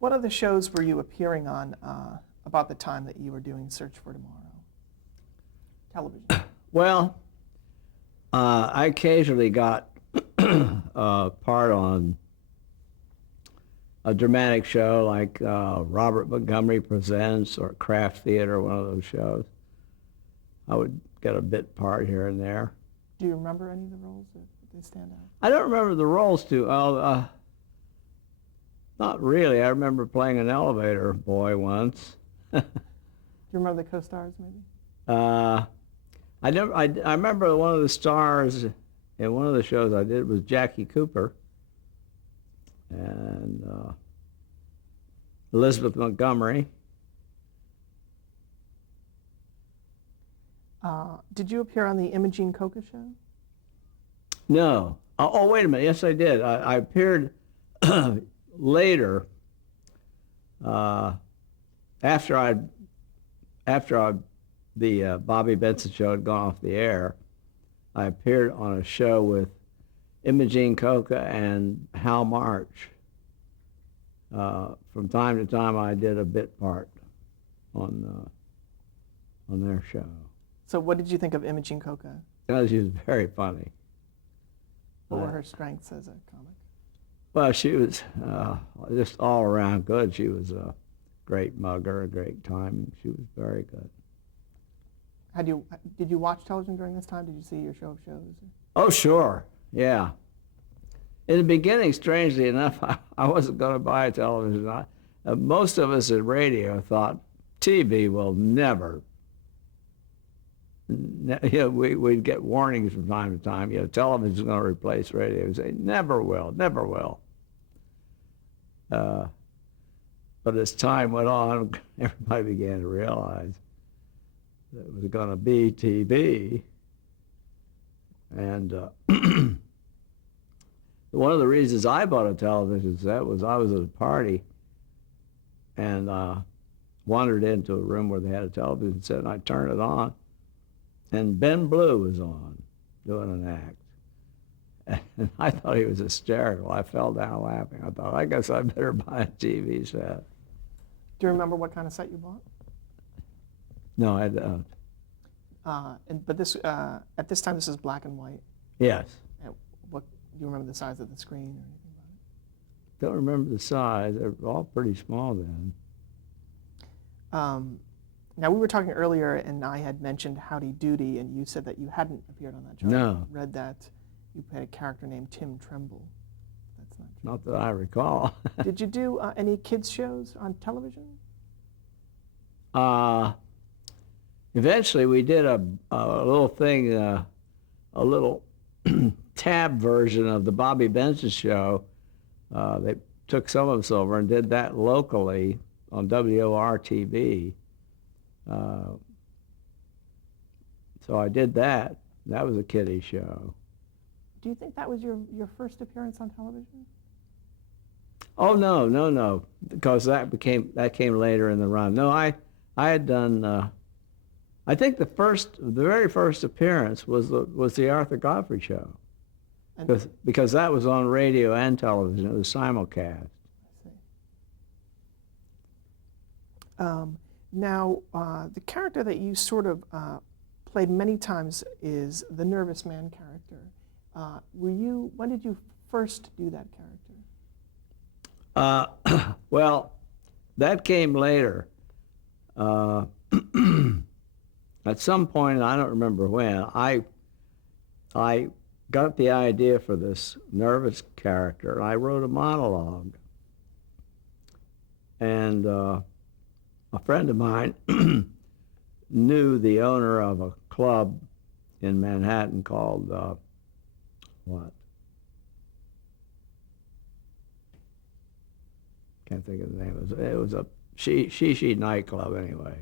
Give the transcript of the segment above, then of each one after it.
What other shows were you appearing on about the time that you were doing Search for Tomorrow? Television. Well, I occasionally got part on a dramatic show like Robert Montgomery Presents or Kraft Theater, one of those shows. I would get a bit part here and there. Do you remember any of the roles that they stand out? I don't remember the roles too. Not really. I remember playing an elevator boy once. Do you remember the co-stars, maybe? I remember one of the stars in one of the shows I did was Jackie Cooper and Elizabeth Montgomery. Did you appear on the Imogene Coca show? No. Oh, wait a minute. Yes, I did. I appeared later after the Bobby Benson show had gone off the air. I appeared on a show with Imogene Coca and Hal March. From time to time, I did a bit part on their show. So what did you think of Imogene Coca? She was very funny. What were her strengths as a comic? Well, she was just all around good. She was a great mugger, a great time. She was very good. Did you watch television during this time? Did you see your show of shows? Oh, sure. Yeah. In the beginning, strangely enough, I wasn't going to buy a television. Most of us at radio thought TV will never. We'd get warnings from time to time. Television's going to replace radio. We'd say, never will, never will. But as time went on, everybody began to realize that it was going to be TV. And one of the reasons I bought a television set was I was at a party and wandered into a room where they had a television set, and I turned it on. And Ben Blue was on, doing an act. And I thought he was hysterical. I fell down laughing. I thought, I guess I better buy a TV set. Do you remember what kind of set you bought? No, I don't. But this at this time, this is black and white. Yes. And do you remember the size of the screen or anything about it? Don't remember the size. They were all pretty small then. Now, we were talking earlier, and I had mentioned Howdy Doody, and you said that you hadn't appeared on that show. No. I read that you had a character named Tim Tremble. That's not true. Not that I recall. Did you do any kids' shows on television? Eventually, we did a little thing, a little tab version of the Bobby Benson show. They took some of us over and did that locally on WOR-TV. So I did that. That was a kiddie show. Do you think that was your first appearance on television? Oh no, because that came later in the run. No, I had done. I think the very first appearance was the Arthur Godfrey show, because that was on radio and television. It was simulcast. I see. Now, the character that you sort of played many times is the nervous man character. When did you first do that character? Well, that came later. At some point, I don't remember when, I got the idea for this nervous character, and I wrote a monologue. And a friend of mine knew the owner of a club in Manhattan called, Can't think of the name. It was a she nightclub anyway.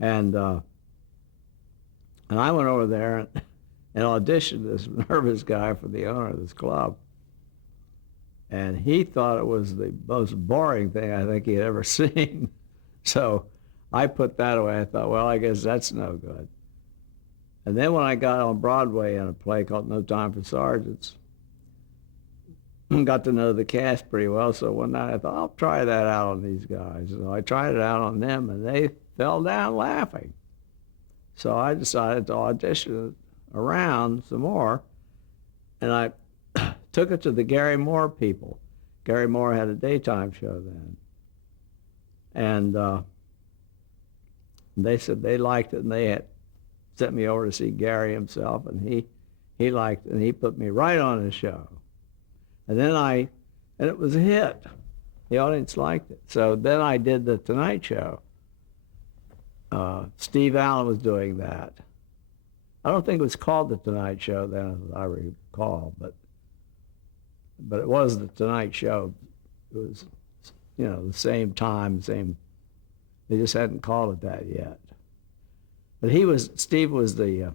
And I went over there and auditioned this nervous guy for the owner of this club. And he thought it was the most boring thing I think he had ever seen. So I put that away. I thought, well, I guess that's no good. And then when I got on Broadway in a play called No Time for Sergeants, got to know the cast pretty well. So one night I thought, I'll try that out on these guys. So I tried it out on them, and they fell down laughing. So I decided to audition around some more, and I took it to the Gary Moore people. Gary Moore had a daytime show then. And they said they liked it, and they had sent me over to see Gary himself, and he liked it, and he put me right on his show. And it was a hit. The audience liked it. So then I did the Tonight Show. Steve Allen was doing that. I don't think it was called the Tonight Show then, as I recall, but it was the Tonight Show. It was, the same time, same. They just hadn't called it that yet. But Steve was the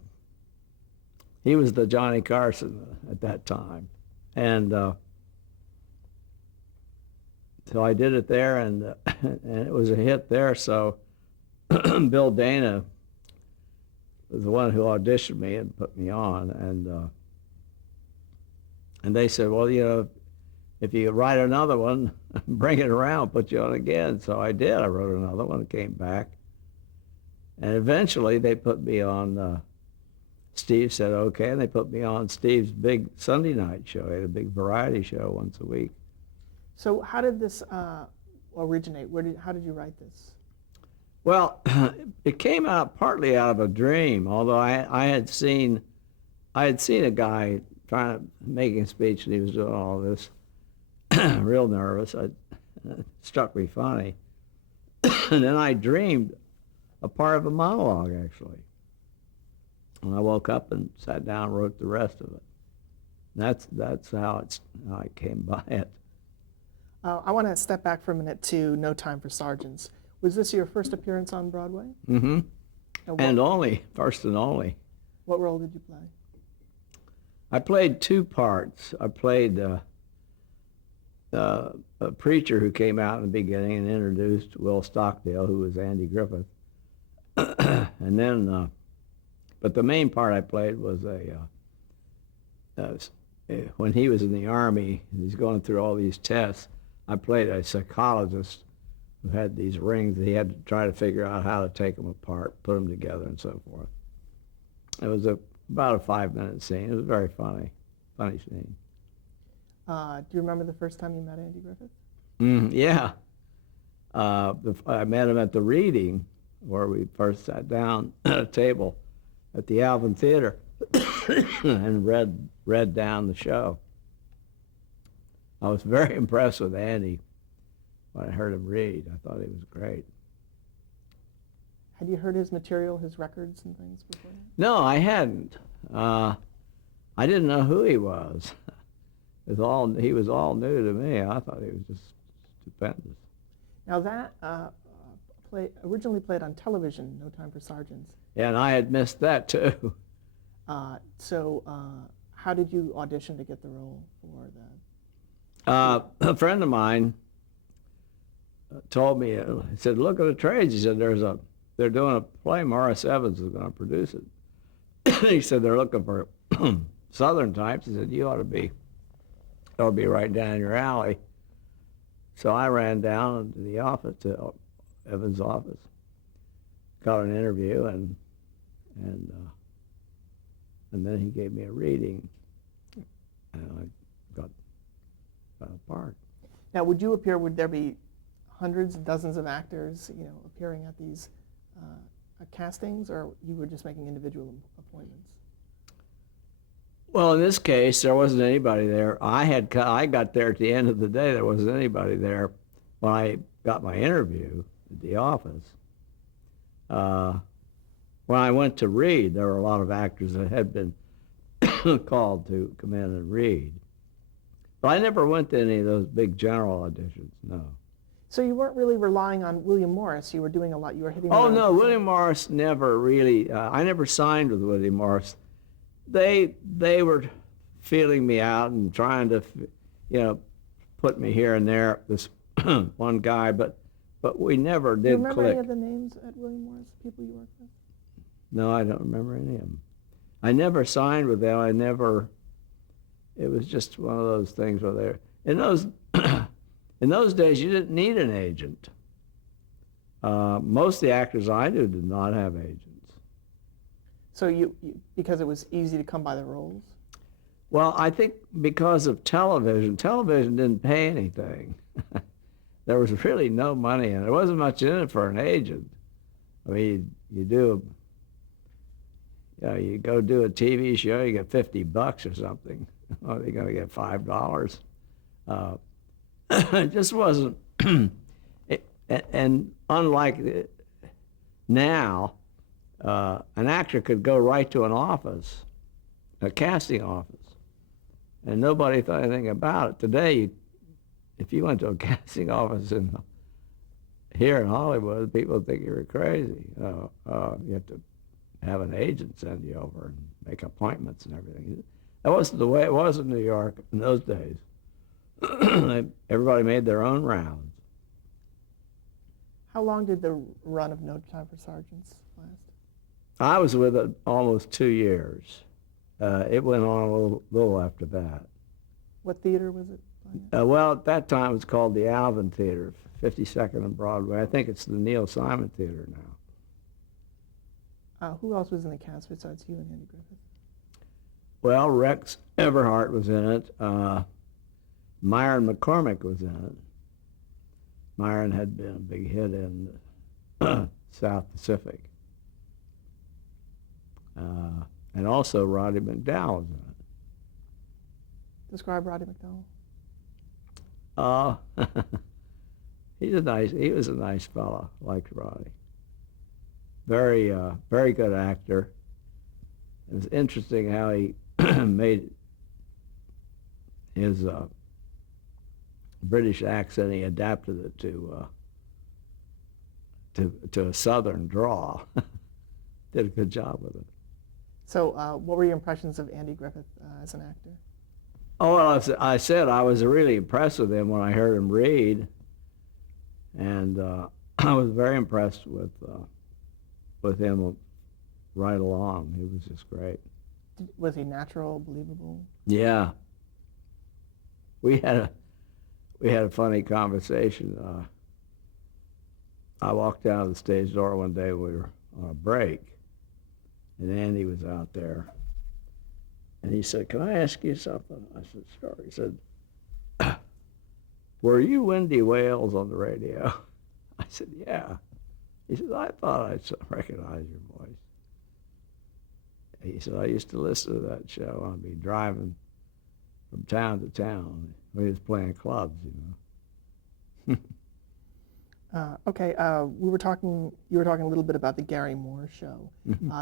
Johnny Carson at that time, and so I did it there, and it was a hit there. So Bill Dana was the one who auditioned me and put me on, and they said, well, if you write another one, bring it around, put you on again. So I did. I wrote another one. It came back. And eventually they put me on, Steve said, okay, and they put me on Steve's big Sunday night show. He had a big variety show once a week. So how did this originate? How did you write this? Well, it came out partly out of a dream, although I had seen a guy trying to make a speech, and he was doing all this, real nervous. It struck me funny. And then I dreamed a part of a monologue, actually. And I woke up and sat down and wrote the rest of it. That's how I came by it. I want to step back for a minute to No Time for Sergeants. Was this your first appearance on Broadway? Mm-hmm. First and only. What role did you play? I played two parts. I played a preacher who came out in the beginning and introduced Will Stockdale, who was Andy Griffith. And then, but the main part I played was when he was in the Army, and he's going through all these tests, I played a psychologist who had these rings that he had to try to figure out how to take them apart, put them together, and so forth. It was about a 5-minute scene. It was very funny scene. Do you remember the first time you met Andy Griffith? Yeah. I met him at the reading where we first sat down at a table at the Alvin Theater and read down the show. I was very impressed with Andy when I heard him read. I thought he was great. Had you heard his material, his records and things before? No, I hadn't. I didn't know who he was. He was all new to me. I thought he was just stupendous. Now that originally played on television, No Time for Sergeants. Yeah, and I had missed that too. So how did you audition to get the role for that? A friend of mine told me, he said, look at the trades. He said, they're doing a play. Morris Evans is going to produce it. He said, they're looking for Southern types. He said, that'll be right down your alley. So I ran down to the office, to Evans' office, got an interview, and then he gave me a reading, and I got a part. Now, would there be hundreds and dozens of actors, appearing at these castings, or you were just making individual appointments? Well, in this case, there wasn't anybody there. I got there at the end of the day. There wasn't anybody there when I got my interview at the office. When I went to read, there were a lot of actors that had been called to come in and read. But I never went to any of those big general auditions, no. So you weren't really relying on William Morris. You were doing a lot. You were hitting. Oh, no, William Morris never really, I never signed with William Morris. They were feeling me out and trying to, put me here and there, this one guy, but we never did click. Do you remember any of the names at William Morris, people you worked with? No, I don't remember any of them. I never signed with them. it was just one of those things where they're, in those days, you didn't need an agent. Most of the actors I knew did not have agents. So you because it was easy to come by the roles? Well, I think because of television didn't pay anything. There was really no money in it. There wasn't much in it for an agent. I mean, you go do a TV show, you get $50 or something. Oh, you're going to get $5. It just wasn't. And unlike now, an actor could go right to an office, a casting office, and nobody thought anything about it. Today, if you went to a casting office here in Hollywood, people would think you were crazy. You have to have an agent send you over and make appointments and everything. That wasn't the way it was in New York in those days. Everybody made their own rounds. How long did the run of No Time for Sergeants last? I was with it almost 2 years. It went on a little after that. What theater was it? Well, at that time it was called the Alvin Theater, 52nd and Broadway. I think it's the Neil Simon Theater now. Who else was in the cast besides you and Andy Griffith? Well, Rex Everhart was in it. Myron McCormick was in it. Myron had been a big hit in South Pacific. And also Roddy McDowall was in it. Describe Roddy McDowall. He was a nice fellow. Liked Roddy. Very good actor. It was interesting how he made his British accent. He adapted it to a Southern drawl. Did a good job with it. So, what were your impressions of Andy Griffith as an actor? Oh, well, I said I was really impressed with him when I heard him read, and I was very impressed with him right along. He was just great. Was he natural, believable? Yeah. We had a funny conversation. I walked out of the stage door one day. We were on a break, and Andy was out there. And he said, "Can I ask you something?" I said, "Sure." He said, "Were you Wendy Wales on the radio?" I said, "Yeah." He said, "I thought I'd recognize your voice." He said, "I used to listen to that show. I'd be driving from town to town. We was playing clubs, you know." Okay, you were talking a little bit about the Gary Moore show.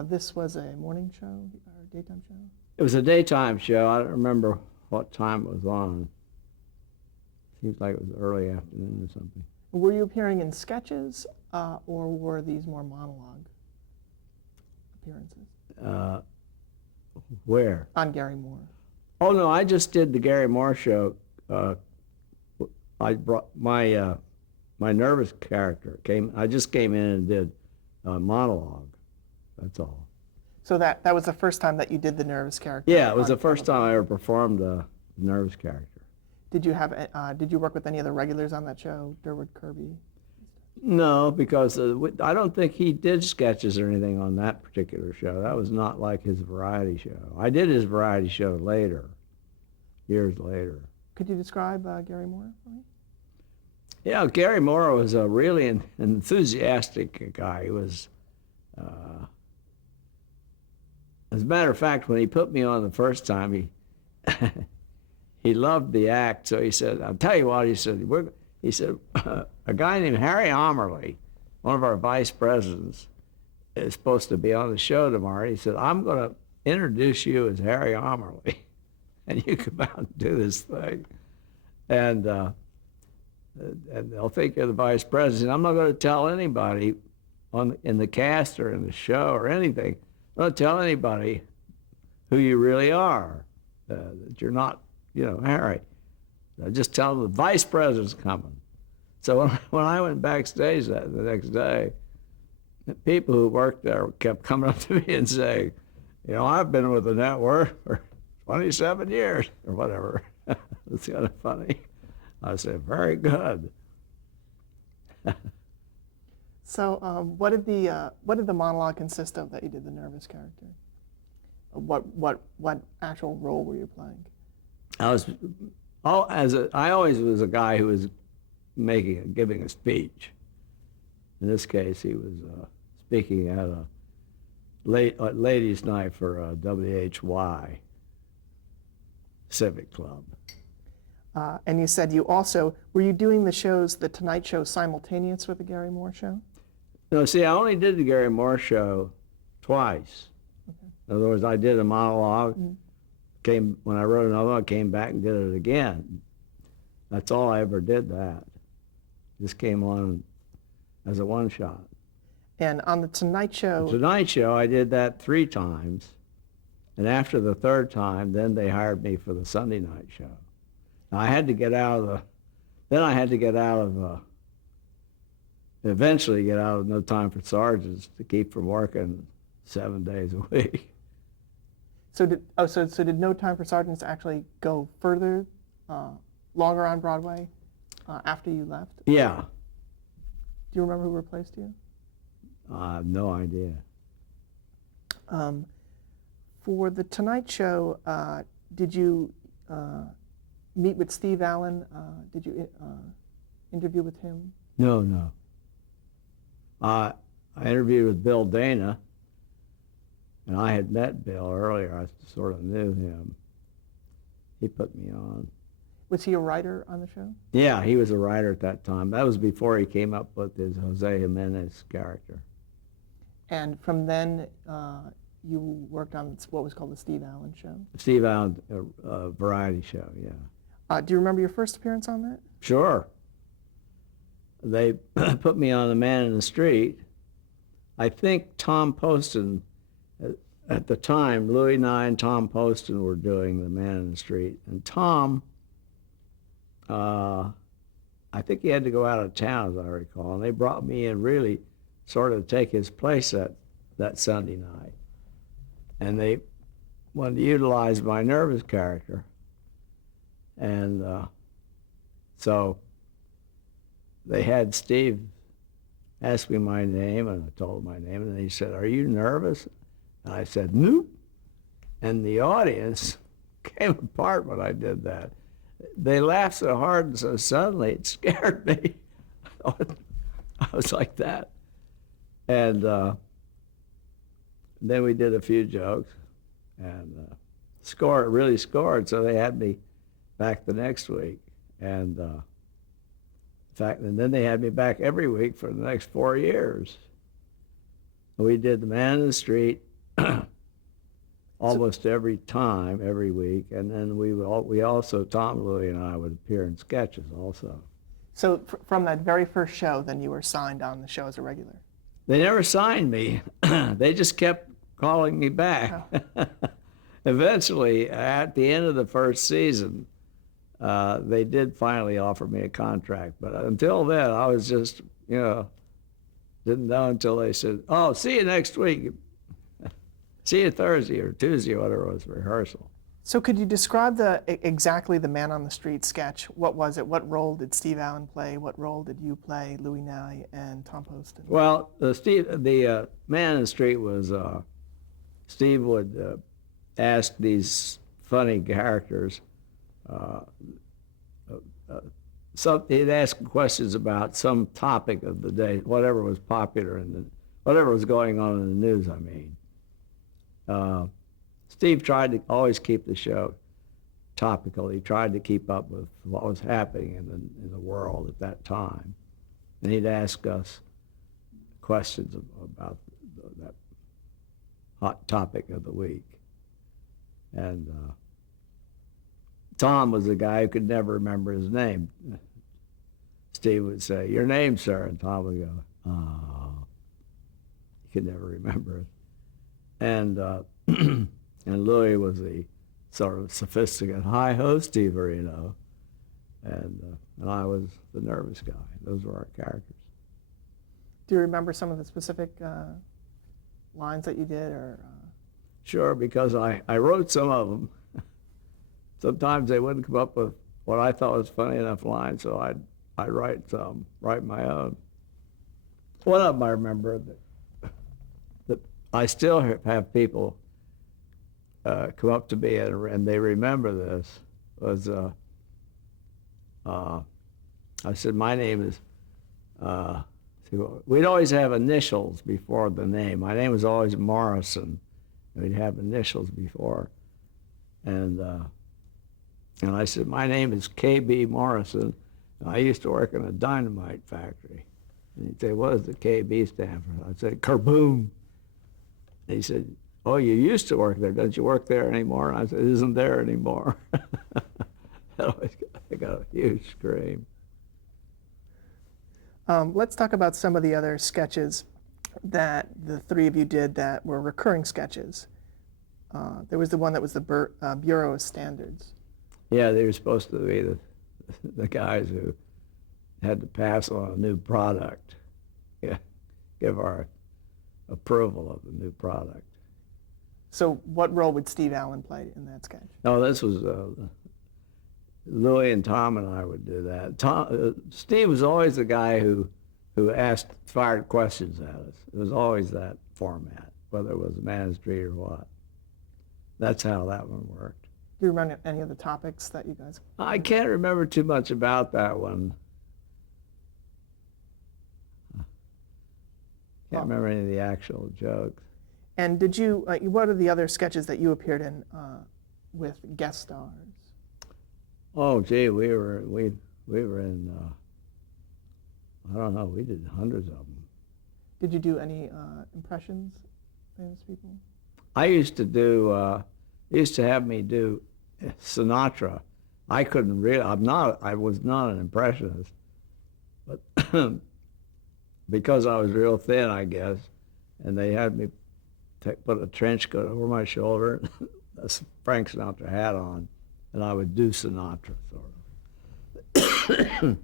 This was a morning show or daytime show? It was a daytime show. I don't remember what time it was on. Seems like it was early afternoon or something. Were you appearing in sketches, or were these more monologue appearances? Where? On Gary Moore. Oh, no, I just did the Gary Moore show. I brought my nervous character I just came in and did a monologue. That's all. So that was the first time that you did the nervous character? Yeah, it was the first time I ever performed a nervous character. Did you work with any of the regulars on that show, Durward Kirby? No, because I don't think he did sketches or anything on that particular show. That was not like his variety show. I did his variety show later, years later. Could you describe Gary Moore for me? Yeah, Gary Moore was a really enthusiastic guy. He was, as a matter of fact, when he put me on the first time, he loved the act. So he said, "I'll tell you what," he said, "a guy named Harry Omerly, one of our vice presidents, is supposed to be on the show tomorrow." He said, "I'm going to introduce you as Harry Omerly, and you come out and do this thing. And they'll think you're the vice president. I'm not going to tell anybody in the cast or in the show or anything. I'm not tell anybody who you really are, that you're not, Harry. Just tell them the vice president's coming." So when I went backstage the next day, the people who worked there kept coming up to me and saying, "I've been with the network for 27 years or whatever. It's kind of funny. I said, very good. So, what did the monologue consist of that you did the nervous character? What actual role were you playing? I always was a guy who was giving a speech. In this case, he was speaking at a ladies' night for WHY Civic Club. And you said you also, were you doing the Tonight Show simultaneous with the Gary Moore show? No, see, I only did the Gary Moore show twice. Okay. In other words, I did a monologue. Mm-hmm. When I wrote another one, I came back and did it again. That's all I ever did that. Just came on as a one-shot. And on the Tonight Show... The Tonight Show, I did that 3 times. And after the 3rd time, then they hired me for the Sunday night show. Now, I had to get out of eventually get out of No Time for Sergeants to keep from working 7 days a week. So did No Time for Sergeants actually go further, longer on Broadway after you left? Yeah. Do you remember who replaced you? I have no idea. For the Tonight Show, did you meet with Steve Allen? Did you interview with him? No. I interviewed with Bill Dana, and I had met Bill earlier. I sort of knew him. He put me on. Was he a writer on the show? Yeah, he was a writer at that time. That was before he came up with his Jose Jimenez character. And from then, you worked on what was called the Steve Allen Show? Steve Allen variety show, yeah. Do you remember your first appearance on that? Sure. They put me on The Man in the Street. I think Tom Poston, at the time, Louis Nye and Tom Poston were doing The Man in the Street. And Tom, I think he had to go out of town, as I recall, and they brought me in really sort of to take his place that Sunday night. And they wanted to utilize my nervous character. And so they had Steve ask me my name, and I told him my name, and he said, "Are you nervous?" And I said, "Nope." And the audience came apart when I did that. They laughed so hard and so suddenly it scared me. I was like that. And then we did a few jokes and really scored, so they had me back the next week. And in fact, and then they had me back every week for the next 4 years. We did The Man in the Street almost every time, every week, and then we also, Tom, Louis, and I would appear in sketches also. So from that very first show, then you were signed on the show as a regular? They never signed me. They just kept calling me back. Oh. Eventually, at the end of the first season, they did finally offer me a contract. But until then, I was just, didn't know until they said, "Oh, see you next week. See you Thursday or Tuesday," or whatever it was, rehearsal. So could you describe exactly the Man on the Street sketch? What was it? What role did Steve Allen play? What role did you play, Louis Nye and Tom Poston? Well, the Man in the Street was, Steve would ask these funny characters, he'd ask questions about some topic of the day, whatever was popular whatever was going on in the news, I mean. Steve tried to always keep the show topical. He tried to keep up with what was happening in the world at that time. And he'd ask us questions about that hot topic of the week. And Tom was the guy who could never remember his name. Steve would say, "Your name, sir," and Tom would go, "Oh." He could never remember it. And and Louis was the sort of sophisticated, "Hi-ho, Steve," and I was the nervous guy. Those were our characters. Do you remember some of the specific lines that you did, or? Sure, because I wrote some of them. sometimes they wouldn't come up with what I thought was funny enough lines, so I'd write my own. One of them I remember that I still have people come up to me and they remember this was I said, my name is, we'd always have initials before the name. My name was always Morrison. We'd have initials before. And I said, my name is K.B. Morrison. I used to work in a dynamite factory. And he'd say, what does the KB stand for? I'd say, Kerboom. And he said, oh, you used to work there. Don't you work there anymore? And I said, it isn't there anymore. I got a huge scream. Let's talk about some of the other sketches that the three of you did that were recurring sketches. There was the one that was the Bureau of Standards. Yeah, they were supposed to be the guys who had to pass on a new product, give our approval of the new product. So what role would Steve Allen play in that sketch? No, this was Louis and Tom and I would do that. Steve was always the guy who fired questions at us. It was always that format, whether it was Man Street or what. That's how that one worked. Do you remember any of the topics that you guys? I can't remember too much about that one. Can't remember any of the actual jokes. And did you? What are the other sketches that you appeared in with guest stars? Oh, gee, we were in. I don't know. We did hundreds of them. Did you do any impressions, famous people? I used to do. Used to have me do Sinatra. I couldn't really. I was not an impressionist, but because I was real thin, I guess, and they had me put a trench coat over my shoulder, a Frank Sinatra hat on, and I would do Sinatra, sort of.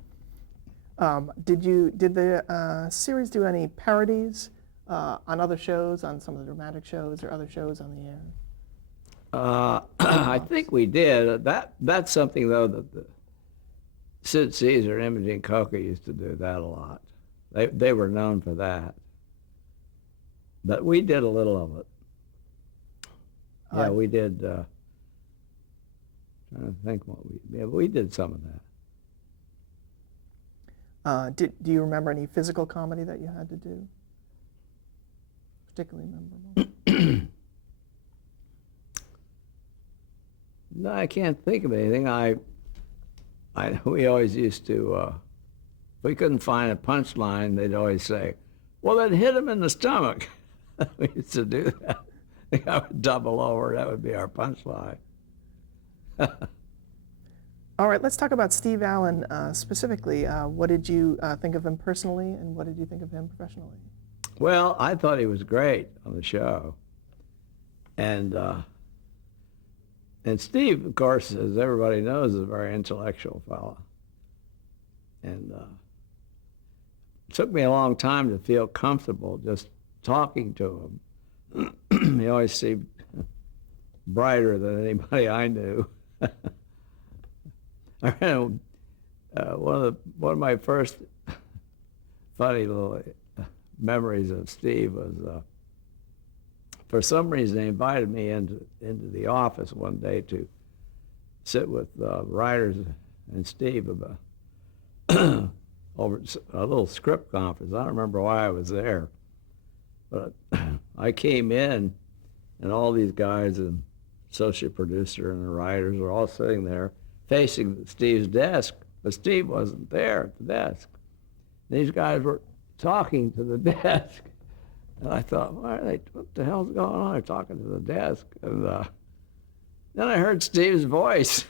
Did the series do any parodies on other shows, on some of the dramatic shows or other shows on the air? I think we did. That's something, though, that Sid Caesar and Imogene Coca used to do that a lot. They were known for that. But we did a little of it. Yeah, we did. Trying to think we did some of that. Do you remember any physical comedy that you had to do? Particularly memorable? No, I can't think of anything. We always used to, if we couldn't find a punchline, they'd always say, well, then hit him in the stomach. We used to do that. I would double over. That would be our punchline. All right, let's talk about Steve Allen specifically. What did you think of him personally, and what did you think of him professionally? Well, I thought he was great on the show. And Steve, of course, as everybody knows, is a very intellectual fellow. And it took me a long time to feel comfortable just talking to him. He always seemed brighter than anybody I knew. I remember one of my first funny little memories of Steve was for some reason they invited me into the office one day to sit with writers and Steve about over a little script conference. I don't remember why I was there, but I came in and all these guys and associate producer and the writers were all sitting there facing Steve's desk, but Steve wasn't there at the desk. These guys were talking to the desk. And I thought, what the hell's going on? They're talking to the desk. And then I heard Steve's voice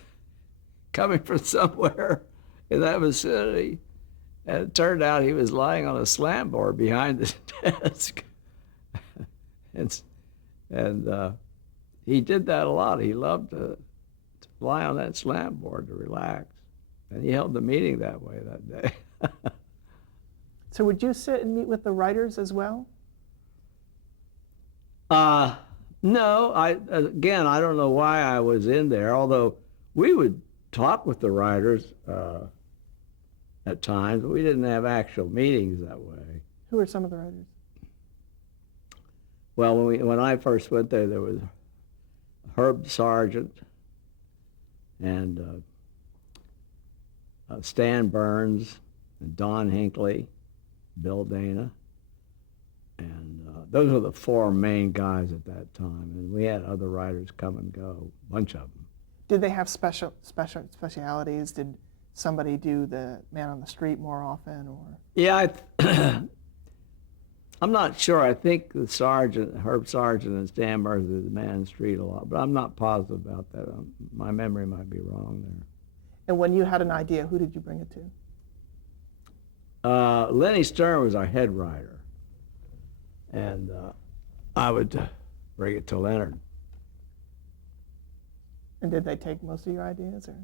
coming from somewhere in that vicinity. And it turned out he was lying on a slam board behind the desk. and he did that a lot. He loved to lie on that slam board to relax. And he held the meeting that way that day. So would you sit and meet with the writers as well? No, I don't know why I was in there, although we would talk with the writers at times, but we didn't have actual meetings that way. Who are some of the writers? Well, when I first went there was Herb Sargent and Stan Burns and Don Hinckley, Bill Dana, and those were the four main guys at that time. And we had other writers come and go, a bunch of them. Did they have specialities? Did somebody do the Man on the Street more often, or? Yeah, I'm not sure. I think the Herb Sargent and Stan Burns did the Man on the Street a lot, but I'm not positive about that. My memory might be wrong there. And when you had an idea, who did you bring it to? Lenny Stern was our head writer, and I would bring it to Leonard. And did they take most of your ideas, or?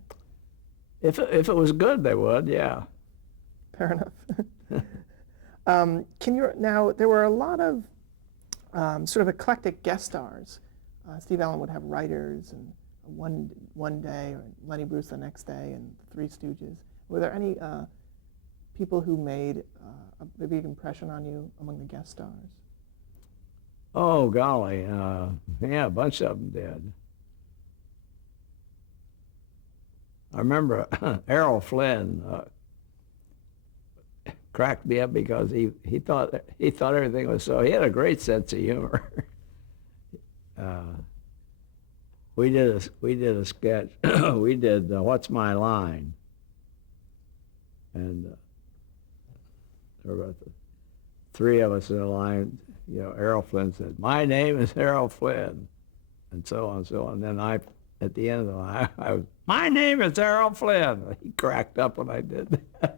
If it was good, they would, yeah. Fair enough. Now, there were a lot of sort of eclectic guest stars. Steve Allen would have writers, and one day, or Lenny Bruce the next day, and the Three Stooges. Were there any people who made a big impression on you among the guest stars? Oh, golly, yeah, a bunch of them did. I remember Errol Flynn cracked me up because he thought everything was so. He had a great sense of humor. We did a sketch. We did What's My Line, and there were about three of us in a line. You know, Errol Flynn said, "My name is Errol Flynn," and so on and so on. And then at the end of the line, I was, "My name is Errol Flynn." He cracked up when I did that.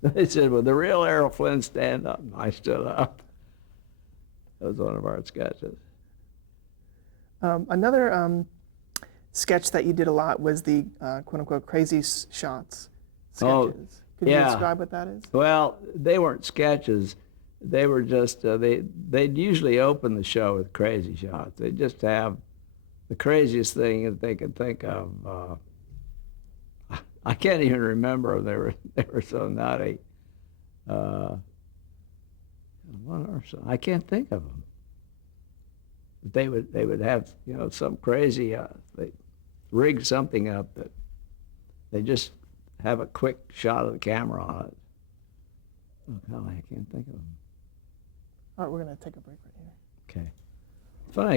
They said, "Well, the real Errol Flynn, stand up." And I stood up. That was one of our sketches. Another sketch that you did a lot was the quote-unquote crazy shots sketches. Oh, Could yeah. you describe what that is? Well, they weren't sketches. They were just, they'd usually open the show with crazy shots. They'd just have the craziest thing that they could think of. I can't even remember. They were so nutty. One or so, I can't think of them. But they would have, you know, some crazy. They rig something up that they just have a quick shot of the camera on it. Oh golly, I can't think of them. All right, we're going to take a break right here. Okay, funny.